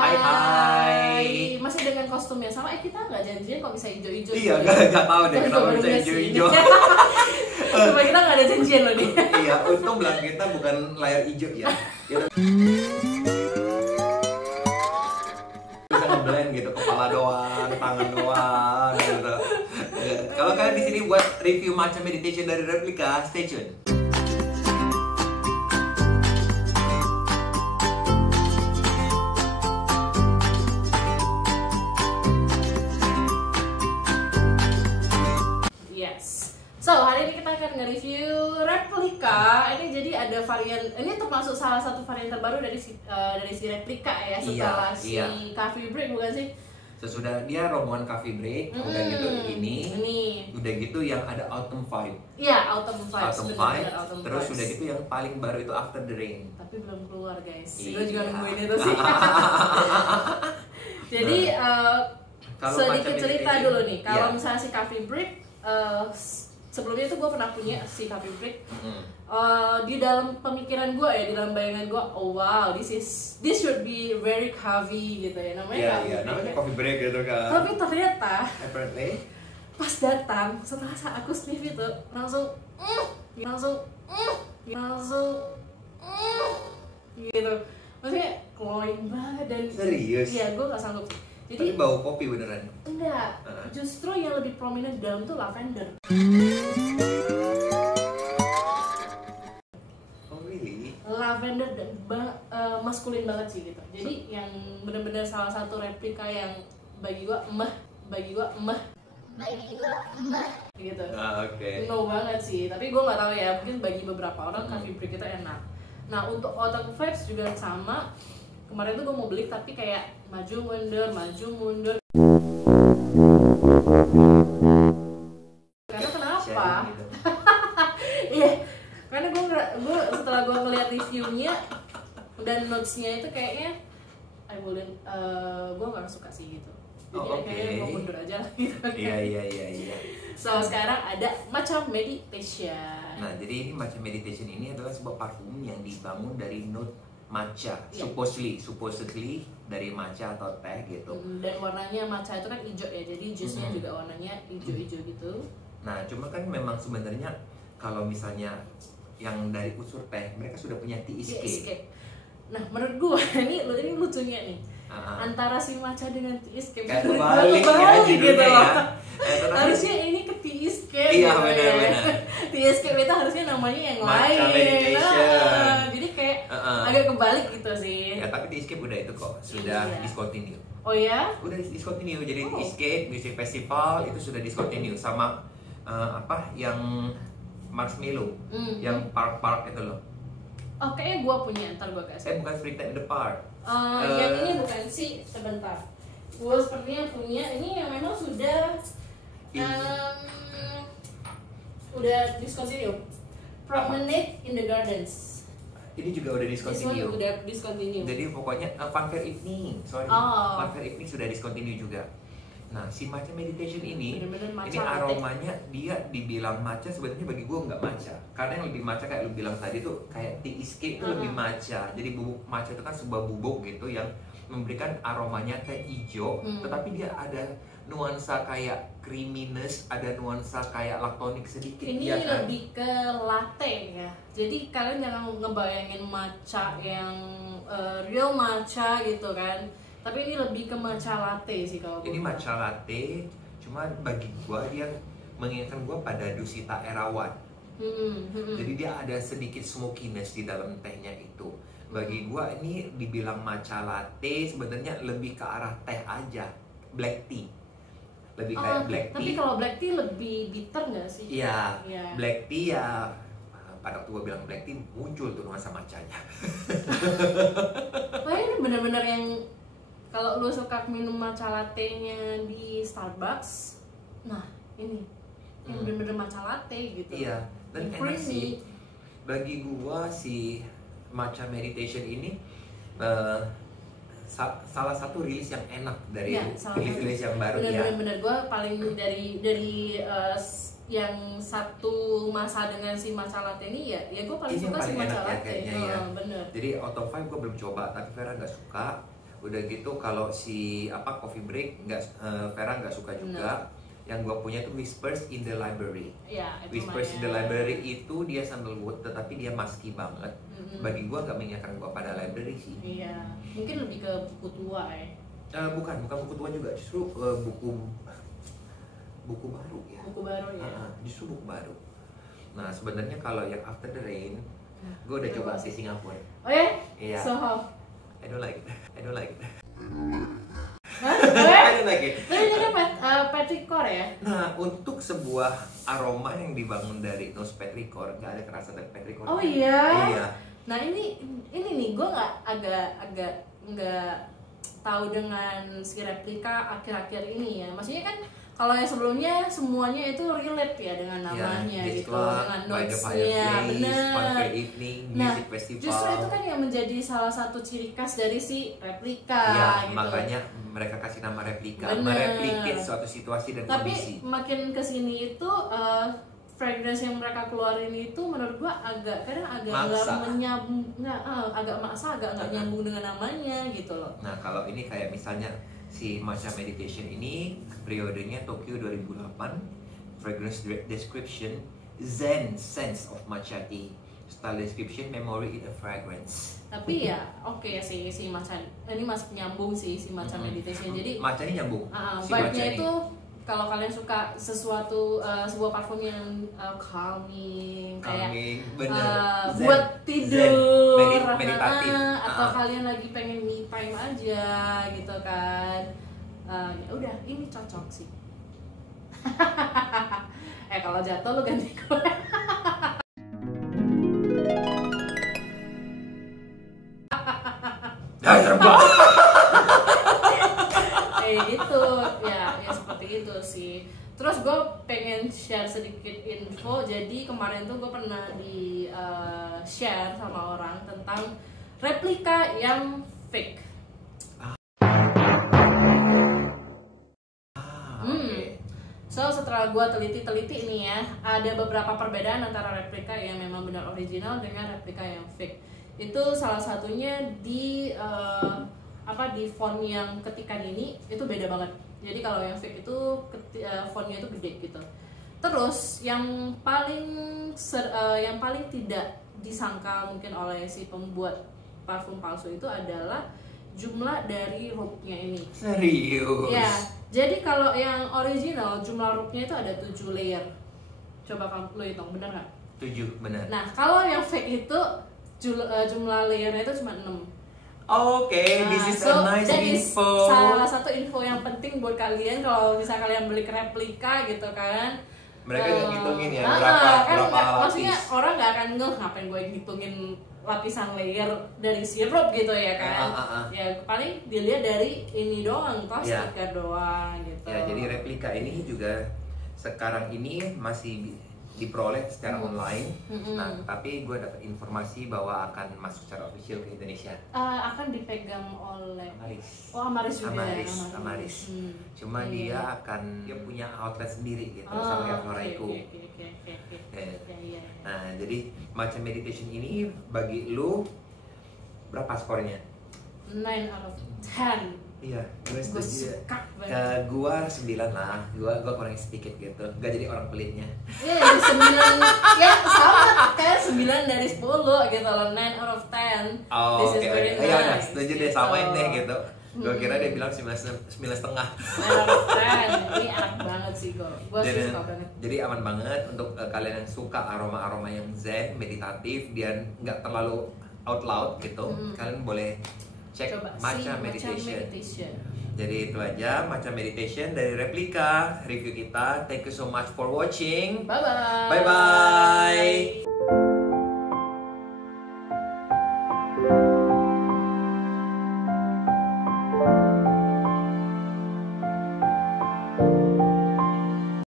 Hai. Masih dengan kostum yang sama. Kita nggak janjian kok bisa hijau-hijau. Iya, nggak tahu deh kenapa bisa hijau-hijau. Cuma kita nggak ada janjian loh nih. Iya, untung belakang kita bukan layar hijau ya. Kita bisa ngeblend gitu, kepala doang, tangan doang gitu. Kalau kalian di sini buat review matcha meditation dari Replika, stay tune. So, hari ini kita akan nge-review Replika. Ini jadi ada varian, ini termasuk salah satu varian terbaru dari si Replika ya, setelah Coffee Break bukan sih? Sesudah dia rombongan Coffee Break, udah gitu ini, udah gitu yang ada Autumn Vibe. Iya, Autumn Vibe. Autumn Vibe. Terus udah gitu yang paling baru itu After the Rain. Tapi belum keluar guys. Gue juga nungguin itu sih. Jadi sedikit cerita dulu nih. Kalau misalnya si Coffee Break, sebelumnya itu gue pernah punya si Coffee Break. Di dalam pemikiran gue ya, di dalam bayangan gue, oh wow, this should be very coffee gitu ya, namanya namanya Coffee Break gitu kan. Tapi ternyata apparently pas datang setelah aku sniff itu langsung gitu, maksudnya glowing banget dan serius. Iya, gue gak sanggup. Jadi bau kopi beneran? Enggak, justru yang lebih prominent di dalam tuh lavender. Oh really? Lavender dan maskulin banget sih gitu. Jadi yang bener-bener salah satu replika yang bagi gua emah gitu. Oke. No banget sih, tapi gua nggak tahu ya, mungkin bagi beberapa orang Coffee Break itu enak. Nah, untuk Autumn Vibes juga sama. Kemarin tuh gue mau beli tapi kayak maju mundur. Karena kenapa? Iya, karena gue setelah gue ngeliat reviewnya dan notesnya itu kayaknya gue nggak suka sih gitu. Jadi kayaknya gue mundur aja lah gitu. Iya. So sekarang ada Matcha Meditation. Nah, jadi ini Matcha Meditation ini adalah sebuah parfum yang dibangun dari note matcha, supposedly dari matcha atau teh gitu. Dan warnanya matcha itu kan hijau ya, jadi jusnya juga warnanya hijau-hijau gitu. Nah, cuma kan memang sebenarnya kalau misalnya yang dari unsur teh, mereka sudah punya tea escape. Nah, menurut gua ini lucunya nih. Antara si matcha dengan tea escape kayak kebalik ya judulnya ya. Harusnya ini ke tea escape. Iya, benar. Tea escape itu harusnya namanya yang matcha lain. meditation. Jadi kayak agak kebalik gitu sih. Ya, tapi tea escape udah itu kok, sudah discontinue. Oh ya? Udah discontinue. Jadi tea escape Music Festival itu sudah discontinue sama yang marshmallow, yang park itu loh. Oh, kayaknya gua punya, ntar gua kasih. Bukan Free Time in the Park. Yang ini bukan sih, sebentar. Gua sepertinya punya, ini yang memang sudah discontinue. Promenade in the Gardens. Ini juga udah discontinue. Udah discontinue. Jadi pokoknya Funfair Evening, Funfair Evening sudah discontinue juga. Nah, si matcha meditation ini aromanya dia dibilang matcha, sebenarnya bagi gue nggak matcha. Karena yang lebih matcha kayak lu bilang tadi tuh kayak tea escape itu lebih matcha. Jadi bubuk matcha itu kan sebuah bubuk gitu yang memberikan aromanya teh hijau, tetapi dia ada nuansa kayak creaminess, ada nuansa kayak laktonik sedikit. Ini ya kan? lebih ke latte ya. Jadi kalian jangan ngebayangin matcha yang real matcha gitu kan. Tapi ini lebih ke matcha latte sih kalau ini matcha latte, cuma bagi gua dia mengingatkan gua pada Dusita Erawan. Jadi dia ada sedikit smokiness di dalam tehnya itu. Bagi gua ini dibilang matcha latte sebenarnya lebih ke arah teh aja, black tea. Lebih kayak black tea. Tapi kalau black tea lebih bitter nggak sih? Iya, black tea ya. Pada waktu gua bilang black tea muncul tuh nuansa matchanya. Oh, ini benar-benar yang kalau lu suka minum matcha latte-nya di Starbucks, nah ini yang bener-bener matcha latte gitu. Iya, dan enak sih. Bagi gua si matcha meditation ini salah satu rilis yang enak dari rilis yang baru ya. Bener-bener gua paling dari yang satu masa dengan si matcha latte ini ya gua paling suka si matcha latte. Kayaknya ya. Bener. Jadi Autumn Vibe gua belum coba, tapi Vera nggak suka. Udah gitu kalau si Coffee Break Vera nggak suka juga. Yang gue punya itu Whispers in the Library. Whispers in the Library itu dia sandalwood tetapi dia musky banget. Bagi gue nggak mengingatkan gue pada library sih. Iya, mungkin lebih ke buku tua ya. Bukan buku tua juga, justru buku baru ya. Buku baru ya. Justru buku baru. Nah sebenarnya kalau yang After the Rain, gue udah coba di Singapura. Oh ya? Iya. So how? I don't like it. Hah? I don't like it. Tapi ini petrichor ya? Nah, untuk sebuah aroma yang dibangun dari nose petrichor, nggak ada kerasa dari petrichor. Oh iya? Iya. Nah ini nih, gue agak nggak tahu dengan si replika akhir-akhir ini ya. Maksudnya kan kalau yang sebelumnya semuanya itu relate ya dengan namanya gitu, dengan notes-nya, benar. Nah, justru itu kan yang menjadi salah satu ciri khas dari si replika. Ya, gitu. Makanya mereka kasih nama replika, mereplicate suatu situasi dan kondisi. Tapi makin kesini itu fragrance yang mereka keluarin itu menurut gua agak nggak menyambung, agak maksa, agak nggak nyambung dengan namanya gitu loh. Nah kalau ini kayak misalnya si Matcha Meditation ini periodenya Tokyo 2008, fragrance description Zen sense of matcha tea, style description memory in a fragrance. Tapi ya oke sih si matcha ini masih nyambung sih si Matcha Meditation. Jadi matcha ini nyambung. Si vibe-nya itu kalau kalian suka sesuatu sebuah parfum yang calming kayak buat tidur, meditatif, atau kalian lagi pengen me time aja gitu kan, ya udah ini cocok sih. Kalau jatuh lu ganti gue. Gitu ya seperti itu sih. Terus gue pengen share sedikit info. Jadi kemarin tuh gue pernah di share sama orang tentang replika yang fake. So setelah gue teliti ini ya, ada beberapa perbedaan antara replika yang memang benar original dengan replika yang fake. Itu salah satunya di di font yang ketikan ini itu beda banget. Jadi kalau yang fake itu fontnya itu gede gitu. Terus yang paling tidak disangka mungkin oleh si pembuat parfum palsu itu adalah jumlah dari rootnya ini. Serius? Ya. Jadi kalau yang original jumlah rootnya itu ada 7 layer. Coba kamu lo hitung, bener nggak? 7, benar. Nah kalau yang fake itu jumlah layernya itu cuma 6. Oke, this is a nice info. Salah satu info yang penting buat kalian kalau misalnya kalian beli replika gitu kan. Mereka nggak ngitungin ya berapa lapis. Maksudnya orang nggak akan ngapain gue ngitungin lapisan layer dari sirup gitu ya kan. Ya paling dilihat dari ini doang, stiker doang gitu. Ya jadi replika ini juga sekarang ini masih diperoleh secara online. Nah, tapi gue dapat informasi bahwa akan masuk secara official ke Indonesia. Akan dipegang oleh Amaris. Oh, Amaris juga. Amaris. Cuma dia punya outlet sendiri gitu sama kayak Floraiku. Nah, jadi Matcha Meditation ini bagi lu berapa skornya? 9 out of 10. Iya, gue suka banget. Gua 9 lah, gua kurang sedikit gitu, gak jadi orang pelitnya. Iya, 9, ya sama kayak 9 dari 10 gitu loh, 9 out of 10. Oh, oke, ya udah, setuju deh, samain deh gitu. Gua kira dia bilang 9,5. 9 out of 10, ini enak banget sih gua sih suka banget. Jadi aman banget untuk kalian yang suka aroma-aroma yang zen, meditatif, dan nggak terlalu out loud gitu. Kalian boleh cek Matcha Meditation. Jadi itu aja Matcha Meditation dari Replika review kita. Thank you so much for watching. Bye bye. Bye bye.